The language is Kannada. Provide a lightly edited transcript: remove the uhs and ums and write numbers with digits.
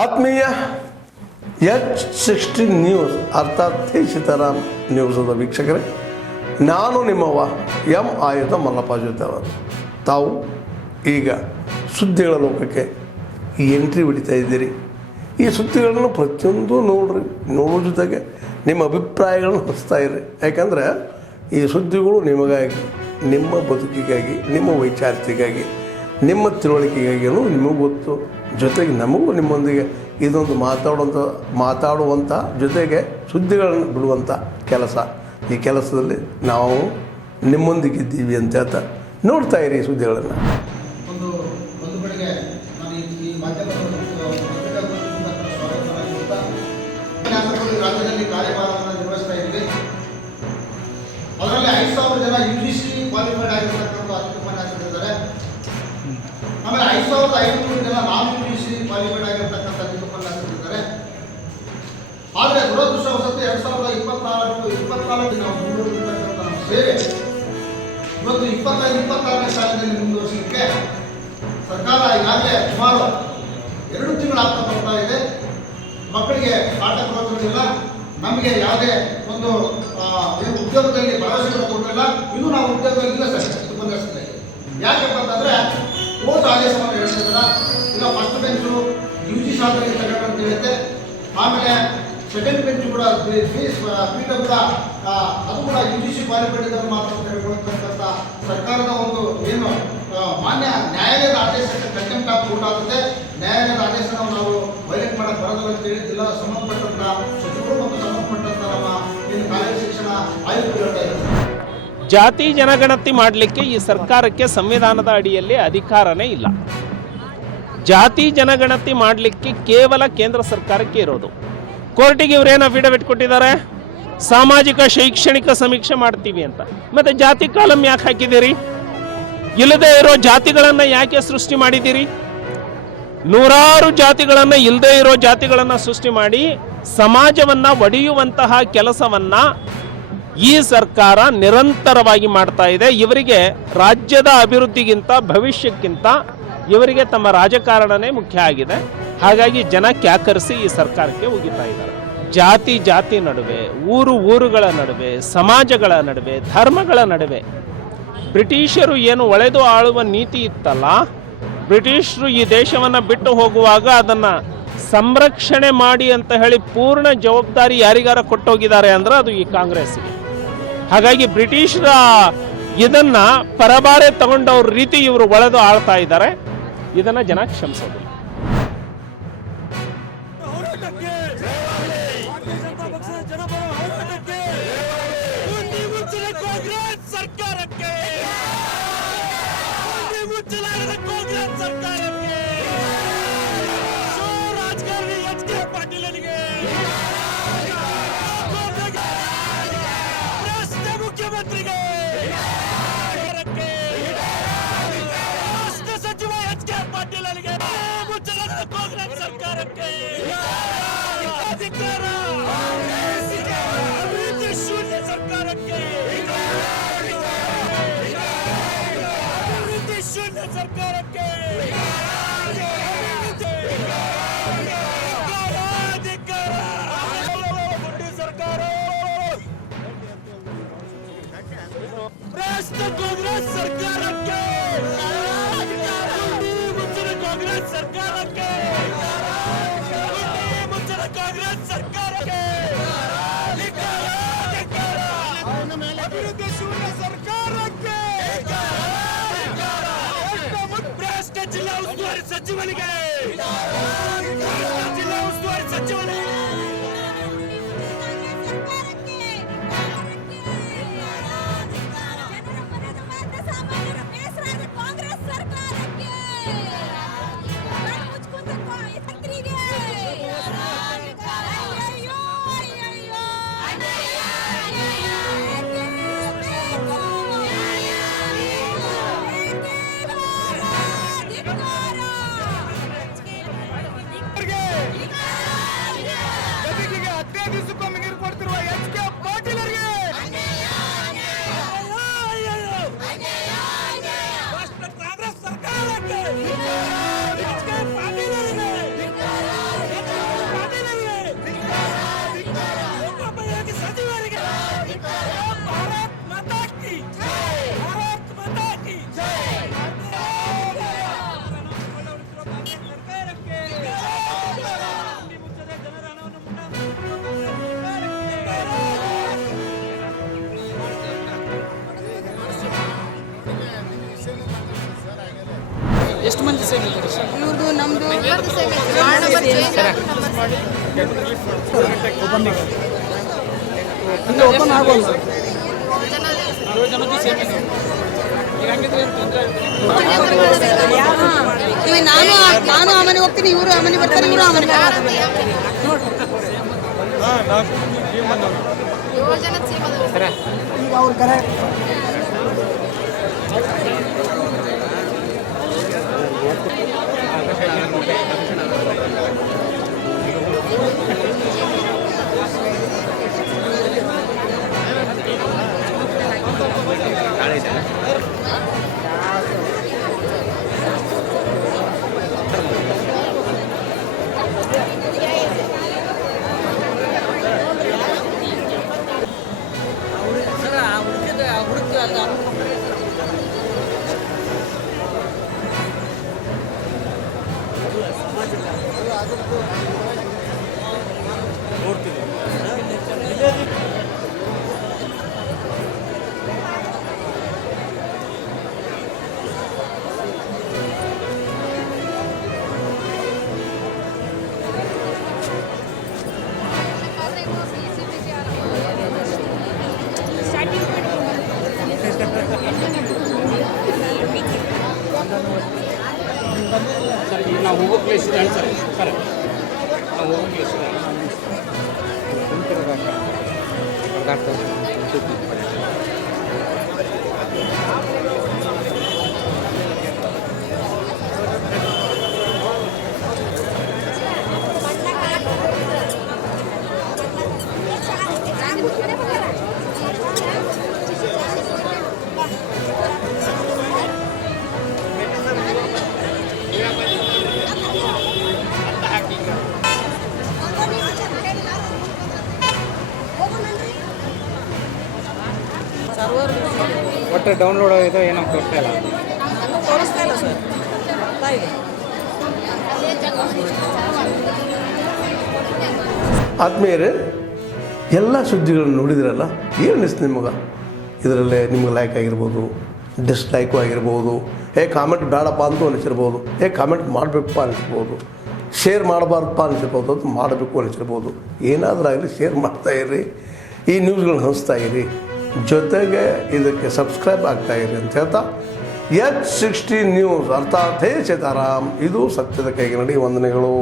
ಆತ್ಮೀಯ H60 ನ್ಯೂಸ್ ಅರ್ಥಾತ್ ಸೀತಾರಾಮ್ ನ್ಯೂಸದ ವೀಕ್ಷಕರೇ, ನಾನು ನಿಮ್ಮವ ಎಂ ಆಯುಧ ಮಲ್ಲಪ್ಪ ಜೊತೆ ಅವರು. ತಾವು ಈಗ ಸುದ್ದಿಗಳ ಲೋಕಕ್ಕೆ ಎಂಟ್ರಿ ಹೊಡಿತಾ ಇದ್ದೀರಿ. ಈ ಸುದ್ದಿಗಳನ್ನು ಪ್ರತಿಯೊಂದು ನೋಡೋ ಜೊತೆಗೆ ನಿಮ್ಮ ಅಭಿಪ್ರಾಯಗಳನ್ನು ಹಚ್ತಾ ಇರ್ರಿ. ಯಾಕಂದರೆ ಈ ಸುದ್ದಿಗಳು ನಿಮಗಾಗಿ, ನಿಮ್ಮ ಬದುಕಿಗಾಗಿ, ನಿಮ್ಮ ವೈಚಾರಿಕೆಗಾಗಿ, ನಿಮ್ಮ ತಿಳುವಳಿಕೆಗಾಗಿಯೂ ನಿಮಗೂ ಗೊತ್ತು. ಜೊತೆಗೆ ನಮಗೂ ನಿಮ್ಮೊಂದಿಗೆ ಇದೊಂದು ಮಾತಾಡುವಂಥ ಜೊತೆಗೆ ಸುದ್ದಿಗಳನ್ನು ಬಿಡುವಂಥ ಕೆಲಸ. ಈ ಕೆಲಸದಲ್ಲಿ ನಾವು ನಿಮ್ಮೊಂದಿಗಿದ್ದೀವಿ ಅಂತ ಹೇಳ್ತಾ ನೋಡ್ತಾ ಇರಿ ಈ ಸುದ್ದಿಗಳನ್ನು. ಒಂದು ಕಡೆಗೆ ನಾನು ಈ ರಾಜ್ಯದಲ್ಲಿ ಕಾರ್ಯಭಾರವನ್ನು ನಿರ್ವಹಿಸ್ತಾ ಇದ್ವಿ. ಅದರಲ್ಲಿ 5,000 ಜನ UGC ಕ್ವಾಲಿಫೈಡ್ ಆಗಿರ್ತಕ್ಕಂಥ ಉಪನ್ಯಾಸಕರಿದ್ದಾರೆ. ಆಮೇಲೆ 5,500 ಜನ ನಾನ್ UGC ಕ್ವಾಲಿಫೈಡ್ ಆಗಿರ್ತಕ್ಕಂಥ ಉಪನ್ಯಾಸಕರಿದ್ದಾರೆ. ಆದರೆ ದುರದೃಷ್ಟವಶಾತ್ 2024 ನಾವು ಮುಂದುವರಿರ್ತಕ್ಕಂಥ ನಮ್ಮ ಸೇವೆ ಇವತ್ತು 25-26ನೇ ಸಾಲಿನಲ್ಲಿ ಮುಂದುವರಿಸಲಿಕ್ಕೆ ಸರ್ಕಾರ ಈಗಾಗಲೇ ಸುಮಾರು 2 ತಿಂಗಳಾಗ್ತಾ ಬರ್ತಾ ಇದೆ. ಮಕ್ಕಳಿಗೆ ಪಾಠ ಕೊಡೋದಿಲ್ಲ, ನಮಗೆ ಯಾವುದೇ ಒಂದು ಉದ್ಯೋಗದಲ್ಲಿ ಭರವಸೆಗಳು ಕೊಡಲಿಲ್ಲ. ಇನ್ನೂ ನಾವು ಉದ್ಯೋಗದಲ್ಲಿಲ್ಲ ಸರ್ ಉಪನ್ಯಾಸದಲ್ಲಿ. ಯಾಕಪ್ಪ ಅಂತಂದರೆ ಕೋರ್ಟ್ ಆದೇಶವನ್ನು ಹೇಳ್ತಿದ್ದಾರೆ. ಈಗ ಫಸ್ಟ್ ಬೆಂಚು UGC ಶಾಲೆಗೆ ತಗೊಂಡು ಅಂತ ಹೇಳುತ್ತೆ. ಆಮೇಲೆ ಸೆಕೆಂಡ್ ಬೆಂಚು ಕೂಡ ಪೀಠ ಕೂಡ ಅದು ಕೂಡ UGC ಕ್ವಾಲಿಫೈಡ್ ಇದ್ದವರು ಮಾತ್ರ ಹೇಳ್ಕೊಳ್ತಕ್ಕಂಥ ಸರ್ಕಾರದ ಒಂದು ಏನು ಮಾನ್ಯ ನ್ಯಾಯಾಲಯದ ಆದೇಶಕ್ಕೆ ಕಂಟೆಂಪ್ಟ್ ಆಫ್ ಕೋರ್ಟ್ ಆಗುತ್ತೆ. ನ್ಯಾಯಾಲಯದ ಆದೇಶವನ್ನು ನಾವು ವೈಲೇಟ್ ಮಾಡಕ್ಕೆ ಬರೋದಿಲ್ಲ ಅಂತ ಹೇಳಿದ್ದಿಲ್ಲ ಸಂಬಂಧಪಟ್ಟಂಥ ಸಚಿವರು ಮತ್ತು ಸಂಬಂಧಪಟ್ಟಂಥ ನಮ್ಮ ಏನು ಕಾಲೇಜು ಶಿಕ್ಷಣ ಆಯುಕ್ತರು ಹೇಳ್ತಾ ಇದ್ದಾರೆ. ಜಾತಿ ಜನಗಣತಿ ಮಾಡಲಿಕ್ಕೆ ಈ ಸರ್ಕಾರಕ್ಕೆ ಸಂವಿಧಾನದ ಅಡಿಯಲ್ಲಿ ಅಧಿಕಾರನೇ ಇಲ್ಲ. ಜಾತಿ ಜನಗಣತಿ ಮಾಡಲಿಕ್ಕೆ ಕೇವಲ ಕೇಂದ್ರ ಸರ್ಕಾರಕ್ಕೆ ಇರೋದು. ಕೋರ್ಟಿಗೆ ಇವರೇನು ಅಫಿಡವಿಟ್ ಕೊಟ್ಟಿದ್ದಾರೆ, ಸಾಮಾಜಿಕ ಶೈಕ್ಷಣಿಕ ಸಮೀಕ್ಷೆ ಮಾಡ್ತೀವಿ ಅಂತ. ಮತ್ತೆ ಜಾತಿ ಕಾಲಂ ಯಾಕೆ ಹಾಕಿದ್ದೀರಿ? ಇಲ್ಲದೆ ಇರೋ ಜಾತಿಗಳನ್ನು ಯಾಕೆ ಸೃಷ್ಟಿ ಮಾಡಿದ್ದೀರಿ? ನೂರಾರು ಜಾತಿಗಳನ್ನು, ಇಲ್ಲದೆ ಇರೋ ಜಾತಿಗಳನ್ನು ಸೃಷ್ಟಿ ಮಾಡಿ ಸಮಾಜವನ್ನ ಒಡೆಯುವಂತಹ ಕೆಲಸವನ್ನ ಈ ಸರ್ಕಾರ ನಿರಂತರವಾಗಿ ಮಾಡ್ತಾ ಇದೆ. ಇವರಿಗೆ ರಾಜ್ಯದ ಅಭಿವೃದ್ಧಿಗಿಂತ, ಭವಿಷ್ಯಕ್ಕಿಂತ ಇವರಿಗೆ ತಮ್ಮ ರಾಜಕಾರಣನೇ ಮುಖ್ಯ ಆಗಿದೆ. ಹಾಗಾಗಿ ಜನ ಕ್ಯಾಕರಿಸಿ ಈ ಸರ್ಕಾರಕ್ಕೆ ಉಗಿತಾ ಇದ್ದಾರೆ. ಜಾತಿ ನಡುವೆ, ಊರುಗಳ ನಡುವೆ, ಸಮಾಜಗಳ ನಡುವೆ, ಧರ್ಮಗಳ ನಡುವೆ ಬ್ರಿಟಿಷರು ಏನು ಒಳೆದು ಆಳುವ ನೀತಿ ಇತ್ತಲ್ಲ, ಬ್ರಿಟಿಷರು ಈ ದೇಶವನ್ನು ಬಿಟ್ಟು ಹೋಗುವಾಗ ಅದನ್ನು ಸಂರಕ್ಷಣೆ ಮಾಡಿ ಅಂತ ಹೇಳಿ ಪೂರ್ಣ ಜವಾಬ್ದಾರಿ ಯಾರಿಗಾರ ಕೊಟ್ಟೋಗಿದ್ದಾರೆ ಅಂದ್ರೆ ಅದು ಈ ಕಾಂಗ್ರೆಸ್ಗೆ. ಹಾಗಾಗಿ ಬ್ರಿಟಿಷರ ಇದನ್ನ ಪರಬಾರೆ ತಗೊಂಡವ್ರ ರೀತಿ ಇವರು ಒಳೆದು ಆಳ್ತಾ ಇದ್ದಾರೆ. ಇದನ್ನ ಜನ ಕ್ಷಮಿಸೋದಿಲ್ಲ. ಮುಖ್ಯಮಂತ್ರಿಗೆ ಸಚಿವ ಎಚ್ ಕೆ ಪಾಟೀಲ್ ಅವರಿಗೆ, ಮುಚ್ಚಲಾಗದ ಕಾಂಗ್ರೆಸ್ ಸರ್ಕಾರಕ್ಕೆ ಅಧಿಕಾರ, ಅಭಿವೃದ್ಧಿ ಶೂನ್ಯ ಸರ್ಕಾರಕ್ಕೆ, ಅಭಿವೃದ್ಧಿ ಶೂನ್ಯ ಸರ್ಕಾರಕ್ಕೆ ಕಾಂಗ್ರೆಸ್ ಸರ್ಕಾರಕ್ಕೆ, ಮುಚ್ಚಿದ ಕಾಂಗ್ರೆಸ್ ಸರ್ಕಾರಕ್ಕೆ, ಮುಚ್ಚಿದ ಕಾಂಗ್ರೆಸ್ ಸರ್ಕಾರಕ್ಕೆ, ಅಭಿವೃದ್ಧಿ ಶೂನ್ಯ ಸರ್ಕಾರಕ್ಕೆ, ಭ್ರಷ್ಟ ಜಿಲ್ಲಾ ಉಸ್ತುವಾರಿ ಸಚಿವನಿಗೆ, ಜಿಲ್ಲಾ ಉಸ್ತುವಾರಿ ಸಚಿವನಿಗೆ, ಎಷ್ಟು ಮಂದಿ ಸೈನಿಕರು ಸರ್? ಇವ್ರದ್ದು ನಮ್ಮದು ಅಂದರೆ ಓಪನ್ ಆಗೋಲ್ಲ. 7 ಜನದ್ದು ಸೇಮಿಂಗ್ ಈಗ ಹಂಗಿದ್ರೆ ಏನು ತೊಂದರೆ ನಾನು ಆ ಮನೆಗೆ ಹೋಗ್ತೀನಿ, ಇವರು ಆ ಮನೆ ಬರ್ತಾರೆ, ಇವರು ಆ ಮನೆಗೆ ಈಗ ಅವ್ರು ಕರೆ ನಾವು ಹೋಗೋ ಪ್ಲೇಸ್ ಇದೆ ಸರ್. ಸರ್ ನಾವು ಹೋಗೋ ಪ್ಲೇಸ್ ಇದೆ. ಒಟ್ಟು ಡೌನ್ಲೋಡ್ ಆಗಿದೆ, ಏನೋ ತೋರಿಸ್ತಾ ಇಲ್ಲ. ತೋರಿಸ್ತಾ ಇಲ್ಲ ಸರ್. ಬರ್ತಾ ಇದೆ. ಆತ್ಮೀಯರೇ, ಎಲ್ಲ ಸುದ್ದಿಗಳನ್ನು ನೋಡಿದ್ರಲ್ಲ, ಏನು ಅನಿಸ್ತು ನಿಮಗೆ? ಇದರಲ್ಲೇ ನಿಮ್ಗೆ ಲೈಕ್ ಆಗಿರ್ಬೋದು, ಡಿಸ್ಲೈಕು ಆಗಿರ್ಬೋದು, ಕಾಮೆಂಟ್ ಬೇಡಪ್ಪ ಅಂತೂ ಅನಿಸಿರ್ಬೋದು, ಕಾಮೆಂಟ್ ಮಾಡಬೇಕಪ್ಪ ಅನಿಸ್ಬೋದು, ಶೇರ್ ಮಾಡಬಾರ್ದಪ್ಪ ಅನಿಸಿರ್ಬೋದು, ಅದು ಮಾಡಬೇಕು ಅನಿಸಿರ್ಬೋದು. ಏನಾದರೂ ಆಗಲಿ ಶೇರ್ ಮಾಡ್ತಾಯಿರಿ, ಈ ನ್ಯೂಸ್ಗಳನ್ನ ಹಂಚ್ತಾ ಇರಿ, ಜೊತೆಗೆ ಇದಕ್ಕೆ ಸಬ್ಸ್ಕ್ರೈಬ್ ಆಗ್ತಾಯಿರಿ ಅಂತ ಹೇಳ್ತಾ H16 ನ್ಯೂಸ್ ಅರ್ಥಾತ್ ಹೇ ಸೀತಾರಾಮ್, ಇದು ಸತ್ಯದ ಕೈಗೆ ನಡಿ. ವಂದನೆಗಳು.